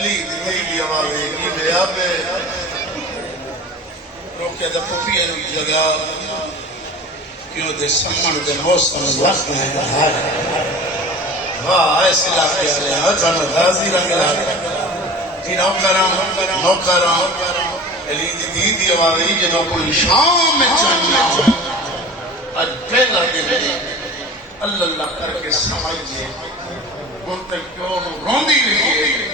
علی دی آواز کی لیا پہ روکے دا پوپی ہے جگہ کیوں دے سمن دے موسم وقت ہے واہ ایس علاقے والے ہاں جانا غازی رنگ علاقے جی نوکراں علی دی دی آواز جدو کوئی شام میں چاہیے اج پہلا دن اللہ اللہ کر کے سمجھے ان تک کیوں روندی رہی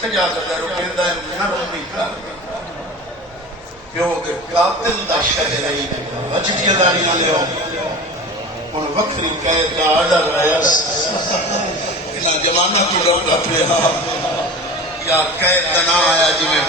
سجادہ در کہندا ہے نہ روندی کر کیوں کہ قاتل دا شہر ہے وجدی داریاں لے ان وکری قید دا آڈر آیا انہاں زمانہ تو لوگ اپنے یا قید دا نہ آیا جی میں